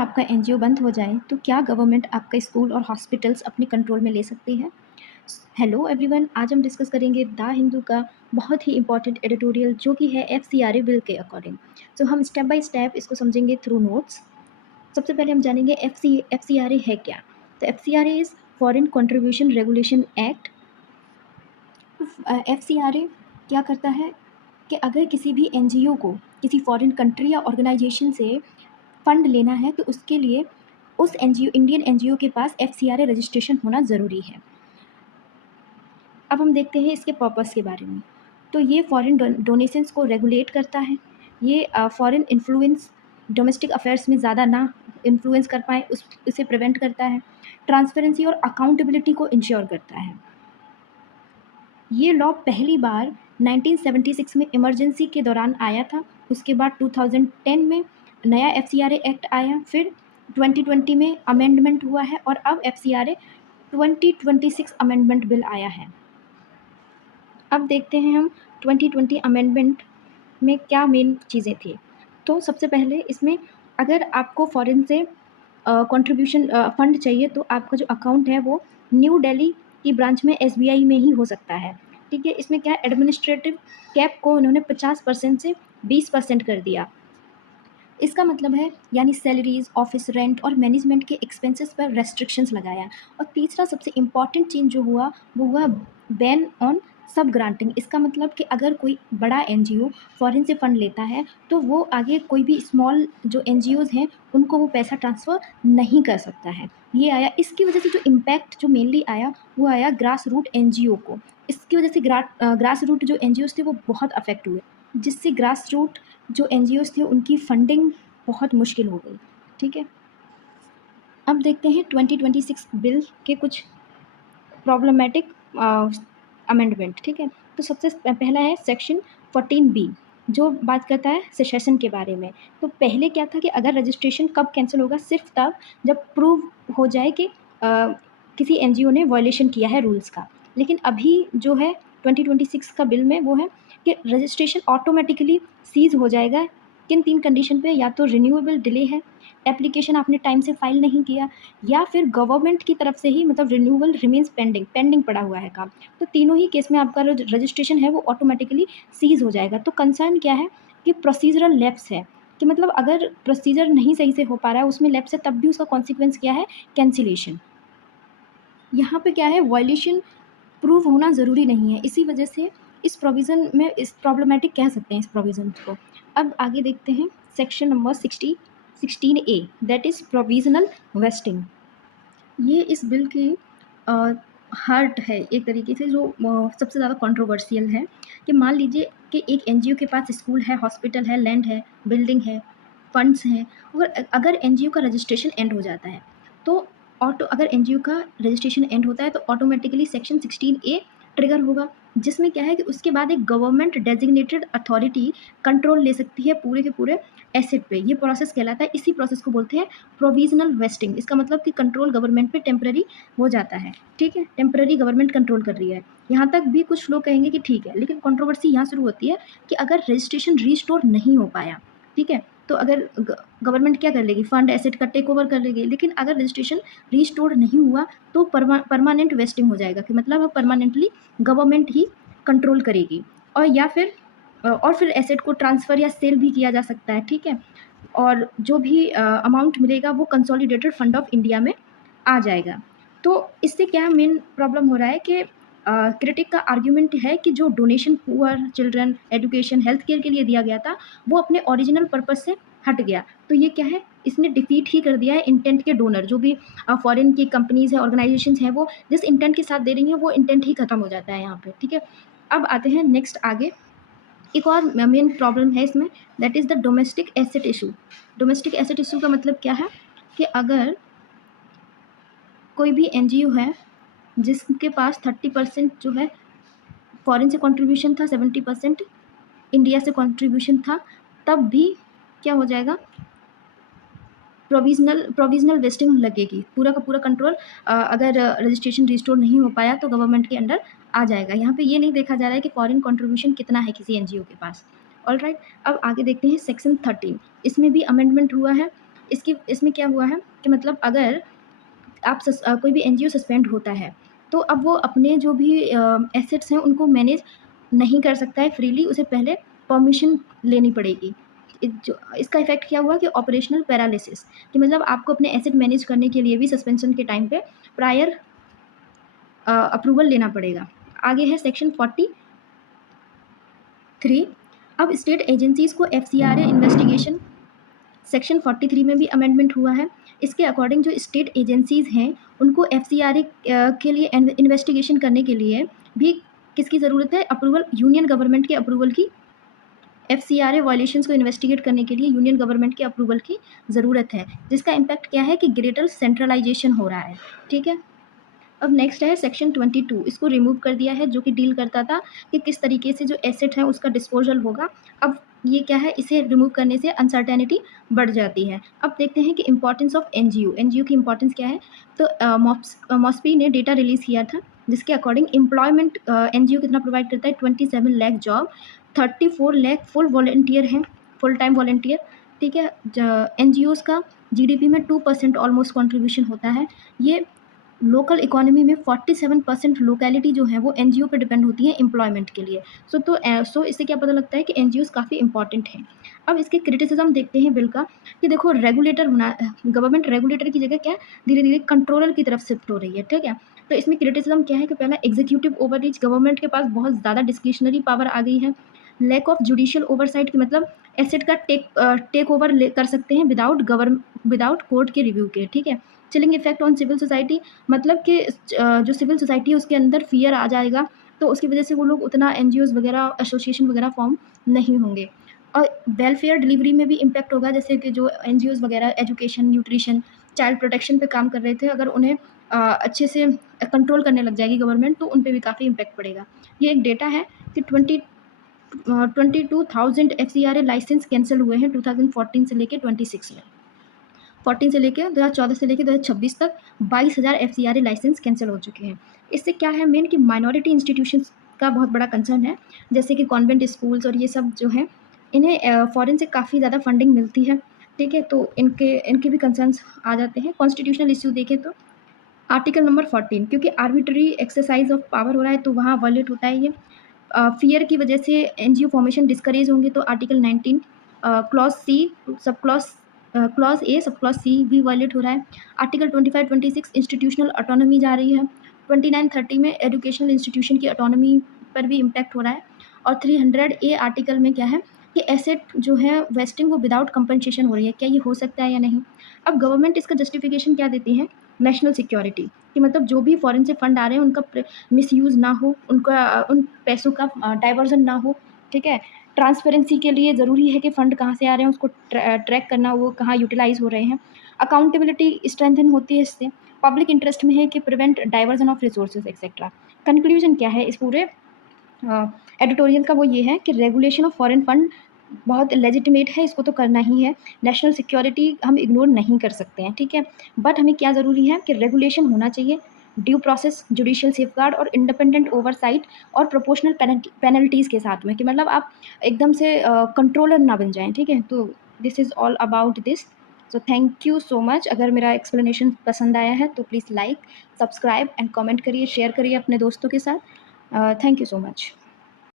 आपका एनजीओ बंद हो जाए तो क्या गवर्नमेंट आपका स्कूल और हॉस्पिटल्स अपने कंट्रोल में ले सकती है? हेलो एवरीवन, आज हम डिस्कस करेंगे द हिंदू का बहुत ही इंपॉर्टेंट एडिटोरियल जो कि है एफसीआरए बिल के अकॉर्डिंग। सो हम स्टेप बाय स्टेप इसको समझेंगे थ्रू नोट्स। सबसे पहले हम जानेंगे एफसीआरए है क्या। तो FCRA is foreign contribution regulation act. FCRA क्या करता है कि अगर किसी भी एनजीओ को किसी फॉरेन कंट्री या ऑर्गेनाइजेशन से फंड लेना है तो उसके लिए उस एनजीओ इंडियन एनजीओ के पास एफसीआरए रजिस्ट्रेशन होना ज़रूरी है। अब हम देखते हैं इसके पर्पस के बारे में। तो ये फॉरेन डोनेशंस को रेगुलेट करता है। ये फॉरेन इन्फ्लुएंस डोमेस्टिक अफेयर्स में ज़्यादा ना इन्फ्लुएंस कर पाए उसे प्रिवेंट करता है। ट्रांसपेरेंसी और अकाउंटेबिलिटी को इंश्योर करता है। ये लॉ पहली बार 1976 में इमरजेंसी के दौरान आया था। उसके बाद 2010 में नया एफसीआरए एक्ट आया, फिर 2020 में अमेंडमेंट हुआ है और अब एफसीआरए 2026 अमेंडमेंट बिल आया है। अब देखते हैं हम 2020 अमेंडमेंट में क्या मेन चीज़ें थी। तो सबसे पहले इसमें अगर आपको फॉरेन से कंट्रीब्यूशन फंड चाहिए तो आपका जो अकाउंट है वो न्यू दिल्ली की ब्रांच में एसबीआई में ही हो सकता है। ठीक है, इसमें क्या एडमिनिस्ट्रेटिव कैप को उन्होंने 50% से 20% कर दिया। इसका मतलब है यानी सैलरीज, ऑफिस रेंट और मैनेजमेंट के एक्सपेंसेस पर रेस्ट्रिक्शंस लगाया। और तीसरा सबसे इम्पॉर्टेंट चीज़ जो हुआ वो हुआ बैन ऑन सब ग्रांटिंग। इसका मतलब कि अगर कोई बड़ा एनजीओ फॉरेन से फंड लेता है तो वो आगे कोई भी स्मॉल जो एनजीओज़ हैं उनको वो पैसा ट्रांसफ़र नहीं कर सकता है। ये आया, इसकी वजह से जो इम्पैक्ट जो मेनली आया वो आया ग्रास रूट एनजीओ को। इसकी वजह से ग्रास रूट जो एनजीओज़ थे वो बहुत अफेक्ट हुए, जिससे ग्रास रूट जो एनजीओज़ थे उनकी फंडिंग बहुत मुश्किल हो गई। ठीक है, अब देखते हैं 2026 बिल के कुछ प्रॉब्लमेटिक अमेंडमेंट। ठीक है, तो सबसे पहला है सेक्शन 14B जो बात करता है सेशन के बारे में। तो पहले क्या था कि अगर रजिस्ट्रेशन कब कैंसिल होगा, सिर्फ तब जब प्रूव हो जाए कि किसी एनजीओ ने वायलेशन किया है रूल्स का। लेकिन अभी जो है 2026 का बिल में वो है कि रजिस्ट्रेशन ऑटोमेटिकली सीज हो जाएगा। किन 3 कंडीशन पे, या तो रिन्यूएबल डिले है, एप्लीकेशन आपने टाइम से फाइल नहीं किया, या फिर गवर्नमेंट की तरफ से ही मतलब रिन्यूअल रिमेन्स पेंडिंग पड़ा हुआ है काम। तो तीनों ही केस में आपका रजिस्ट्रेशन है वो ऑटोमेटिकली सीज हो जाएगा। तो कंसर्न क्या है कि प्रोसीजरल लैप्स है, कि मतलब अगर प्रोसीजर नहीं सही से हो पा रहा है, उसमें लैप्स है, तब भी उसका कॉन्सिक्वेंस क्या है, कैंसिलेशन। यहाँ पे क्या है, वायलेशन प्रूव होना ज़रूरी नहीं है, इसी वजह से इस प्रोविज़न में इस प्रॉब्लमेटिक कह सकते हैं इस प्रोविज़न को। अब आगे देखते हैं section number 16A that is provisional wasting. ये इस बिल की हार्ट है एक तरीके से, जो सबसे ज़्यादा कंट्रोवर्शियल है। कि मान लीजिए कि एक एनजीओ के पास स्कूल है, हॉस्पिटल है, लैंड है, बिल्डिंग है, फंड्स हैं, और अगर एनजीओ का रजिस्ट्रेशन एंड हो जाता है तो अगर एनजीओ का रजिस्ट्रेशन एंड होता है तो ऑटोमेटिकली सेक्शन 16A ट्रिगर होगा, जिसमें क्या है कि उसके बाद एक गवर्नमेंट डेजिग्नेटेड अथॉरिटी कंट्रोल ले सकती है पूरे के पूरे एसेट पे। ये प्रोसेस कहलाता है, इसी प्रोसेस को बोलते हैं प्रोविजनल वेस्टिंग। इसका मतलब कि कंट्रोल गवर्नमेंट पे टेम्पररी हो जाता है। ठीक है, टेम्पररी गवर्नमेंट कंट्रोल कर रही है। यहाँ तक भी कुछ लोग कहेंगे कि ठीक है, लेकिन कंट्रोवर्सी यहाँ शुरू होती है कि अगर रजिस्ट्रेशन रीस्टोर नहीं हो पाया, ठीक है, तो अगर गवर्नमेंट क्या कर लेगी, फंड एसेट का टेक ओवर कर लेगी। लेकिन अगर रजिस्ट्रेशन रीस्टोर नहीं हुआ तो परमानेंट वेस्टिंग हो जाएगा, कि मतलब अब परमानेंटली गवर्नमेंट ही कंट्रोल करेगी। और फिर एसेट को ट्रांसफ़र या सेल भी किया जा सकता है। ठीक है, और जो भी अमाउंट मिलेगा वो कंसोलिडेटेड फंड ऑफ इंडिया में आ जाएगा। तो इससे क्या मेन प्रॉब्लम हो रहा है कि क्रिटिक का आर्ग्यूमेंट है कि जो donation poor children education health care के लिए दिया गया था वो अपने ओरिजिनल पर्पज से हट गया। तो ये क्या है, इसने डिफीट ही कर दिया है इंटेंट के डोनर। जो भी फॉरेन की कंपनीज है, ऑर्गेनाइजेशन हैं, वो जिस इंटेंट के साथ दे रही हैं वो इंटेंट ही खत्म हो जाता है यहाँ पे। ठीक है, अब आते हैं नेक्स्ट आगे। एक और मेन प्रॉब्लम है इसमें, that is the domestic asset issue. Domestic asset issue का मतलब क्या है कि अगर कोई भी एनजीओ है जिसके पास 30% जो है फॉरेन से कंट्रीब्यूशन था, 70% इंडिया से कंट्रीब्यूशन था, तब भी क्या हो जाएगा, प्रोविजनल वेस्टिंग लगेगी। पूरा का पूरा कंट्रोल अगर रजिस्ट्रेशन रिस्टोर नहीं हो पाया तो गवर्नमेंट के अंडर आ जाएगा। यहाँ पे ये नहीं देखा जा रहा है कि फॉरेन कंट्रीब्यूशन कितना है किसी एनजीओ के पास। ऑलराइट, अब आगे देखते हैं सेक्शन 13। इसमें भी अमेंडमेंट हुआ है। इसमें क्या हुआ है कि मतलब अगर आप कोई भी एनजीओ सस्पेंड होता है तो अब वो अपने जो भी एसेट्स हैं उनको मैनेज नहीं कर सकता है फ्रीली, उसे पहले परमिशन लेनी पड़ेगी। जो इसका इफेक्ट क्या हुआ कि ऑपरेशनल पैरालिसिस, कि मतलब आपको अपने एसेट मैनेज करने के लिए भी सस्पेंशन के टाइम पे प्रायर अप्रूवल लेना पड़ेगा। आगे है सेक्शन 43। अब स्टेट एजेंसीज को एफसीआरए इन्वेस्टिगेशन सेक्शन 43 में भी अमेंडमेंट हुआ है। इसके अकॉर्डिंग जो स्टेट एजेंसीज हैं उनको एफसीआरए के लिए इन्वेस्टिगेशन करने के लिए भी किसकी ज़रूरत है? अप्रूवल, यूनियन गवर्नमेंट के अप्रूवल की। एफसीआरए वायलेशंस को इन्वेस्टिगेट करने के लिए यूनियन गवर्नमेंट के अप्रूवल की ज़रूरत है, जिसका इम्पैक्ट क्या है कि ग्रेटर सेंट्रलाइजेशन हो रहा है। ठीक है, अब नेक्स्ट है सेक्शन 22। इसको रिमूव कर दिया है, जो कि डील करता था कि किस तरीके से जो एसेट है उसका डिस्पोजल होगा। अब ये क्या है, इसे रिमूव करने से अनसर्टेनिटी बढ़ जाती है। अब देखते हैं कि इंपॉर्टेंस ऑफ एनजीओ की इंपॉर्टेंस क्या है। तो मॉस्पी ने डेटा रिलीज़ किया था, जिसके अकॉर्डिंग एम्प्लॉयमेंट एनजीओ कितना प्रोवाइड करता है? 27 lakh job, 34 lakh full volunteer हैं, फुल टाइम वॉलंटियर। ठीक है, एनजीओज़ का जीडीपी में 2% ऑलमोस्ट कॉन्ट्रीब्यूशन होता है। ये लोकल इकोनॉमी में 47% लोकेलिटी जो है वो एनजीओ पे डिपेंड होती है एम्प्लॉयमेंट के लिए। सो इससे क्या पता लगता है कि एनजीओज़ काफ़ी इंपॉर्टेंट हैं। अब इसके क्रिटिसिज्म देखते हैं बिल का, कि देखो रेगुलेटर होना, गवर्नमेंट रेगुलेटर की जगह क्या धीरे धीरे कंट्रोलर की तरफ शिफ्ट हो रही है। ठीक है, तो इसमें क्रिटिसिज्म क्या है कि पहला एग्जीक्यूटिव ओवररीच, गवर्नमेंट के पास बहुत ज़्यादा डिस्क्रिशनरी पावर आ गई है। लैक ऑफ जुडिशियल ओवरसाइट, की मतलब एसेट का टेक ओवर कर सकते हैं विदाउट कोर्ट के रिव्यू के। ठीक है, chilling effect on civil society, मतलब कि जो सिविल सोसाइटी है उसके अंदर फियर आ जाएगा, तो उसकी वजह से वो लोग उतना एनजीओज़ वगैरह, एसोसिएशन वगैरह फॉर्म नहीं होंगे। और वेलफेयर डिलीवरी में भी इम्पैक्ट होगा, जैसे कि जो एनजीओज़ वगैरह एजुकेशन, न्यूट्रिशन, चाइल्ड प्रोटेक्शन पे काम कर रहे थे, अगर उन्हें अच्छे से कंट्रोल करने लग जाएगी गवर्नमेंट, तो उन पे भी काफ़ी इम्पैक्ट पड़ेगा। ये एक डेटा है कि 22,000 एफसीआरए लाइसेंस कैंसिल हुए हैं 2014 से लेकर 26 में। 14 से लेकर 2014 से लेकर 2026 तक 22,000 एफसीआरए लाइसेंस कैंसिल हो चुके हैं। इससे क्या है मेन, कि माइनॉरिटी इंस्टीट्यूशंस का बहुत बड़ा कंसर्न है, जैसे कि कॉन्वेंट स्कूल्स और ये सब जो हैं, इन्हें फॉरेन से काफ़ी ज़्यादा फंडिंग मिलती है। ठीक है, तो इनके भी कंसर्न्स आ जाते हैं। कॉन्स्टिट्यूशनल इश्यू देखें तो आर्टिकल नंबर 14, क्योंकि आर्बिट्ररी एक्सरसाइज ऑफ पावर हो रहा है तो वहाँ वायलेट होता है ये। फियर की वजह से एनजीओ फॉर्मेशन डिस्करेज होंगे, तो article 19 clause C, sub clause A sub clause C भी वायलेट हो रहा है। आर्टिकल 25-26 इंस्टीट्यूशनल ऑटोनॉमी जा रही है। 29-30 में एजुकेशनल इंस्टीट्यूशन की ऑटोनॉमी पर भी इम्पैक्ट हो रहा है। और 300 ए आर्टिकल में क्या है कि एसेट जो है वेस्टिंग वो विदाउट कंपनसेशन हो रही है। क्या ये हो सकता है या नहीं? अब गवर्नमेंट इसका जस्टिफिकेशन क्या देती है? नेशनल सिक्योरिटी, कि मतलब जो भी फॉरेन से फंड आ रहे हैं उनका मिसयूज़ ना हो, उनका उन पैसों का डाइवर्जन ना हो। ठीक है, ट्रांसपेरेंसी के लिए ज़रूरी है कि फ़ंड कहाँ से आ रहे हैं उसको ट्रैक करना, वो कहाँ यूटिलाइज़ हो रहे हैं। अकाउंटेबिलिटी स्ट्रेंथन होती है इससे। पब्लिक इंटरेस्ट में है कि prevent diversion of resources etcetera. Conclusion क्या है इस पूरे एडिटोरियल का? वो ये है कि रेगुलेशन ऑफ फॉरेन फंड बहुत लेजिटिमेट है, इसको तो करना ही है। नेशनल सिक्योरिटी हम इग्नोर नहीं कर सकते हैं। ठीक है, बट हमें क्या ज़रूरी है कि रेगुलेशन होना चाहिए, ड्यू प्रोसेस, जुडिशियल सेफगार्ड और इंडिपेंडेंट ओवरसाइट और प्रोपोर्शनल पेनल्टीज़ के साथ में, कि मतलब आप एकदम से कंट्रोलर ना बन जाएं। ठीक है, तो this is all about this. So thank you so much. अगर मेरा एक्सप्लेनेशन पसंद आया है तो please like, subscribe and comment करिए, शेयर करिए अपने दोस्तों के साथ। Thank you so much.